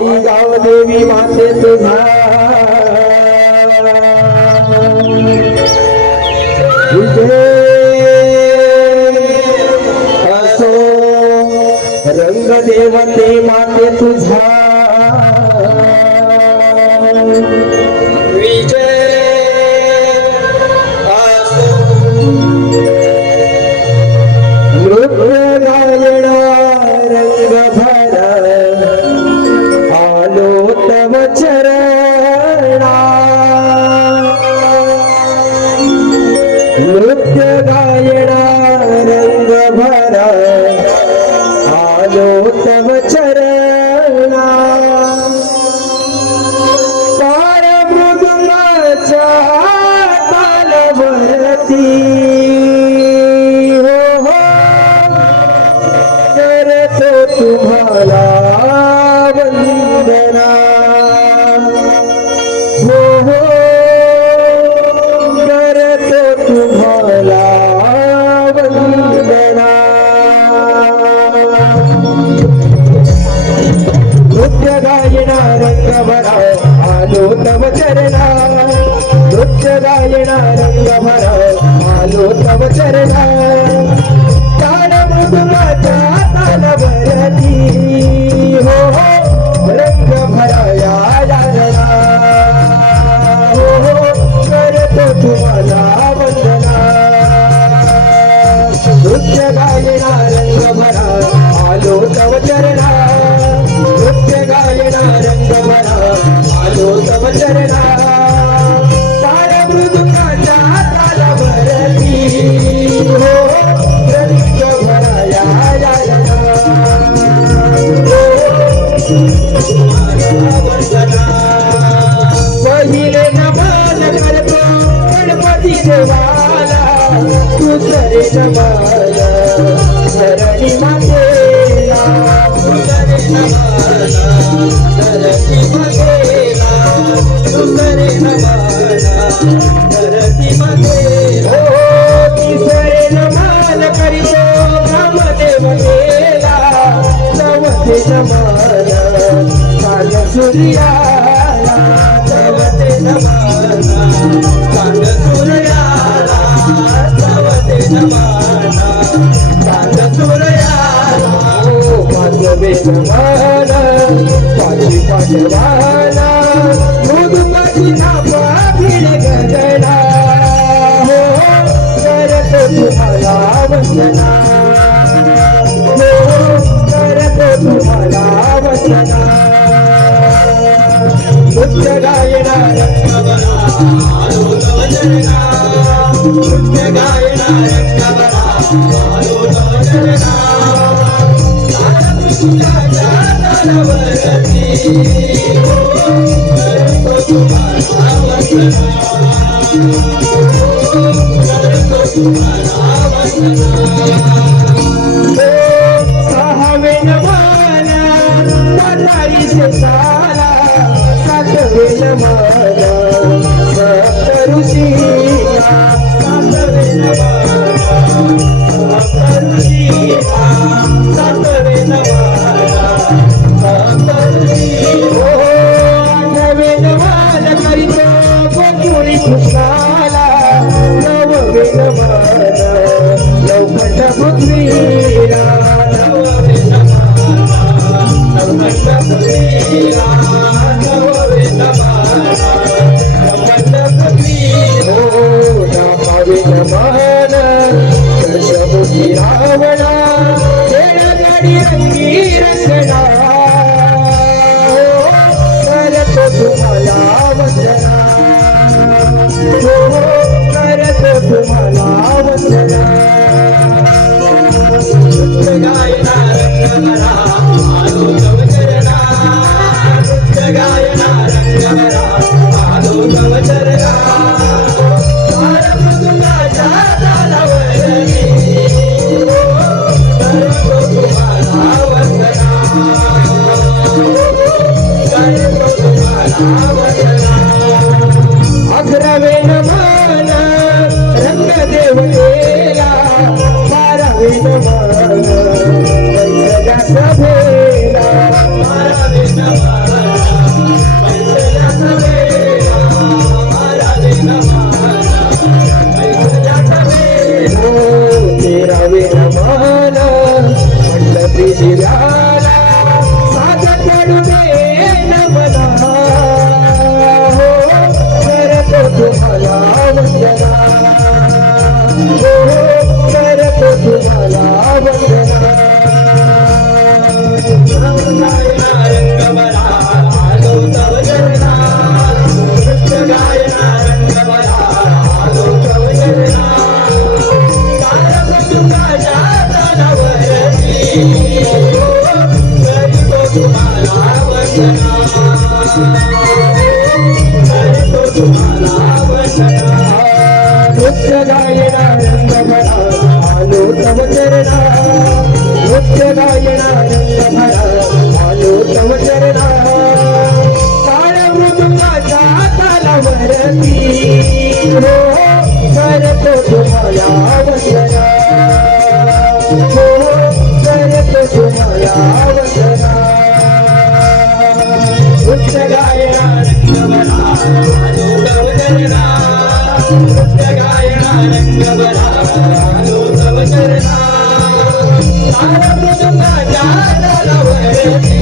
आई गाव देवी माते तुझा विजय असो रंग देवते माते तुझा विजय असो नृत्य गायना रंग भरा आलो तव चरणा नृत्य गायना रंग भरा आलो तव चरणा तार मृदुलाच्या तालवरती तुम्हाला वंदना हो हो करतो तुम्हाला वंदना नृत्य गायना रंग भरा आलो तव चरणा नृत्य गायना रंग भरा आलो तव चरणा तार मृदुलाच्या तालवरती हो रंग भराया याजना हो करतो तुम्हाला वंदना नृत्य गायना रंग भरा आलो तव चरणा नृत्य गायना रंग भरा आलो तव चरणा तार मृदुलाच्या तालवरती हो रंग भराया याजना पहिले नमन करतो गणपती देवाला दुसरे नमन धरणी मातेला दुसरे नमन धरणी मातेला दुसरे नमन धरणी मातेला तिसरे नमन करीतो ग्रामदेवतेला चौथे नमन काल सूर्याला चौथे नमन काल सूर्याला चौथे नमन काल सूर्याला पाचवे नमन पाची पांडवाला मृदुकाची नापा भिड गगना हो करतो तुम्हाला वंदना हो करतो तुम्हाला वंदना नृत्य गायना रंग भरा आलो तव चरणा नृत्य गायना रंग भरा आलो तव चरणा तार मृदुलाच्या तालवरती हो करतो तुम्हाला वंदना करतो तुम्हाला वंदना सहावे नमन वाटाई शेषाला सातवे नमन भक्त ऋषीला सातवे नमन भक्त ऋषीला सातवे नमन भक्त ऋषी हो आठवे नमन करीतो गोकुळी कृष्णाला नववे नमन लवकट पृथ्वीला नववे नमन लवकट पृथ्वीला नववे नमन लवकट पृथ्वी हो नमावे नमन दशमुखी रावणा खेळगाडी रंगी रंगना करतो तुम्हाला वंदना हो करतो तुम्हाला वंदना नृत्य गायना रंग भरा आलो तव चरणा नृत्य गायना रंग भरा आलो तव चरणा तार मृदुलाच्या तालवरती हो करतो तुम्हाला वंदना करतो तुम्हाला वंदना अकरावे नमन रंग देवतेला बारावे नमन सभेला करतो तुम्हाला वंदना नृत्य गायना रंग भरा आलो तव चरणा नृत्य गायना रंग भरा आलो तव चरणा ताळ मृदुंगाच्या तालावरती हो करतो तुम्हाला वंदना हो करतो तुम्हाला वंदना नृत्य गायना रंग भरा आलो तव चरणा नृत्य गायना रंग भरा आलो तव चरणा ताळ मृदुंगाच्या तालावरती